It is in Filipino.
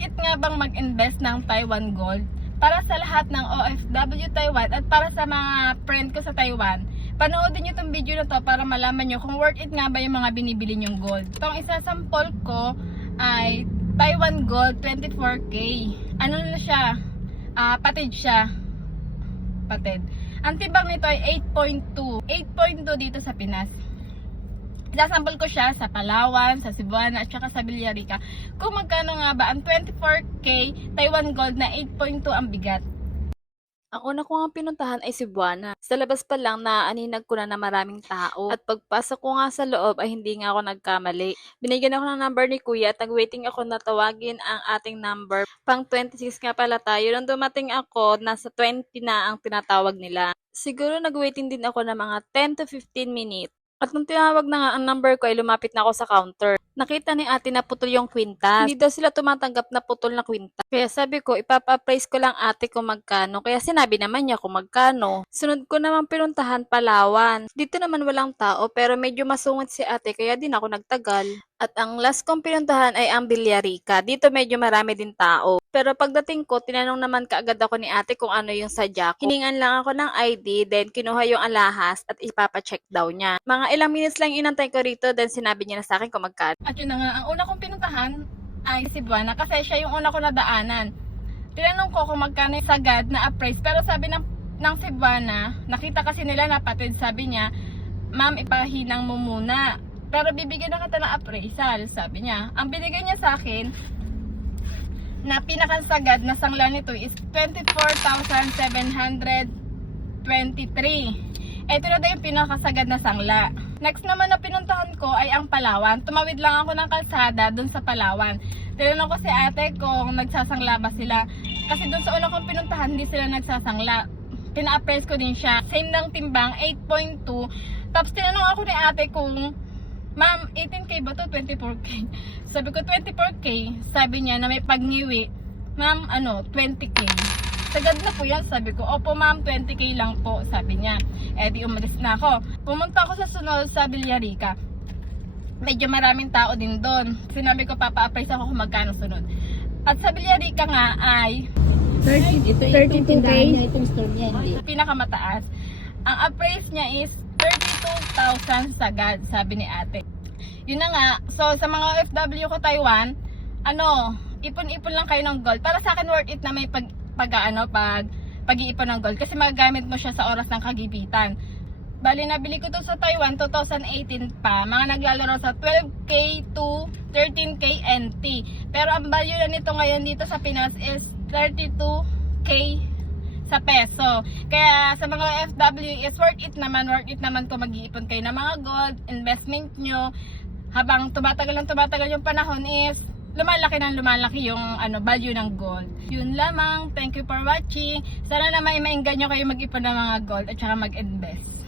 it nga bang mag-invest ng Taiwan Gold? Para sa lahat ng OFW Taiwan at para sa mga friend ko sa Taiwan, panoodin nyo itong video na to para malaman nyo kung worth it nga ba yung mga binibili nyong gold. Itong isasampol ko ay Taiwan Gold 24K. Ano na siya? Patid siya. Patid. Ang timbang nito ay 8.2. 8.2 dito sa Pinas. Isasample ko siya sa Palawan, sa Cebuana, at saka sa Villarica. Kung magkano nga ba ang 24K Taiwan Gold na 8.2 ang bigat. Ang una ko nga pinuntahan ay Cebuana. Sa labas pa lang naaninag ko na maraming tao. At pagpasok ko nga sa loob ay hindi nga ako nagkamali. Binigyan ako ng number ni Kuya at nag-waiting ako na tawagin ang ating number. Pang 26 nga pala tayo. Nung dumating ako, nasa 20 na ang tinatawag nila. Siguro nag-waiting din ako ng mga 10 to 15 minutes. At nung tinawag na nga ang number ko ay lumapit na ako sa counter. Nakita ni ate na putol yung kwintas. Hindi daw sila tumatanggap na putol na kwintas. Kaya sabi ko, ipapa-appraise ko lang ate kung magkano. Kaya sinabi naman niya kung magkano. Sunod ko naman pinuntahan Palawan. Dito naman walang tao pero medyo masungit si ate kaya din ako nagtagal. At ang last kong pinuntahan ay ang Villarica. Dito medyo marami din tao. Pero pagdating ko, tinanong naman kaagad ako ni ate kung ano yung sadya ko. Hiningan lang ako ng ID, then kinuha yung alahas at ipapacheck daw niya. Mga ilang minutes lang inantay ko rito, then sinabi niya na sa akin kung magkano. At yun na nga, ang una kong pinuntahan ay Cebuana kasi siya yung una ko nadaanan. Tinanong ko kung magkano yung sagad na appraise. Pero sabi ng Cebuana, nakita kasi nila na patid, sabi niya, ma'am, ipahinang mo muna. Pero bibigyan na kita ng appraisal, sabi niya. Ang binigay niya sa akin, na pinakasagad na sangla nito is 24,723. Ito na daw yung pinakasagad na sangla. Next naman na pinuntahan ko ay ang Palawan. Tumawid lang ako ng kalsada dun sa Palawan. Tinanong ko si ate kung nagsasangla ba sila. Kasi dun sa una kong pinuntahan, hindi sila nagsasangla. Pina-appraise ko din siya. Same ng timbang, 8.2. Tapos tinanong ako ni ate kung, ma'am, 18K ba to? 24K? Sabi ko, 24K. Sabi niya na may pagngiwi. Ma'am, 20K. Sagad na po yan. Sabi ko, opo ma'am, 20K lang po. Sabi niya. Di umalis na ako. Pumunta ako sa sunod sa Villarica. Medyo maraming tao din doon. Sinabi ko, papa-appraise ako kung magkano sunod. At sa Villarica nga ay 32K. Itong store niya, hindi. pinakamataas. Ang appraise niya is 32,000 sagad, sabi ni ate. Yun na nga, so sa mga OFW ko Taiwan, ipon-ipon lang kayo ng gold. Para sa akin worth it na may pag-iipon ng gold kasi magagamit mo siya sa oras ng kagipitan. Bali, nabili ko to sa Taiwan 2018 pa. Mga naglalaro sa 12K to 13K NT. Pero ang value na nito ngayon dito sa Pinas is 32K sa peso. Kaya sa mga OFW is worth it naman kung mag-iipon kayo ng mga gold, investment nyo. Habang tumatagal yung panahon is lumalaki yung value ng gold. Yun lamang. Thank you for watching. Sana naman maingan nyo kayo mag-ipon ng mga gold at saka mag-invest.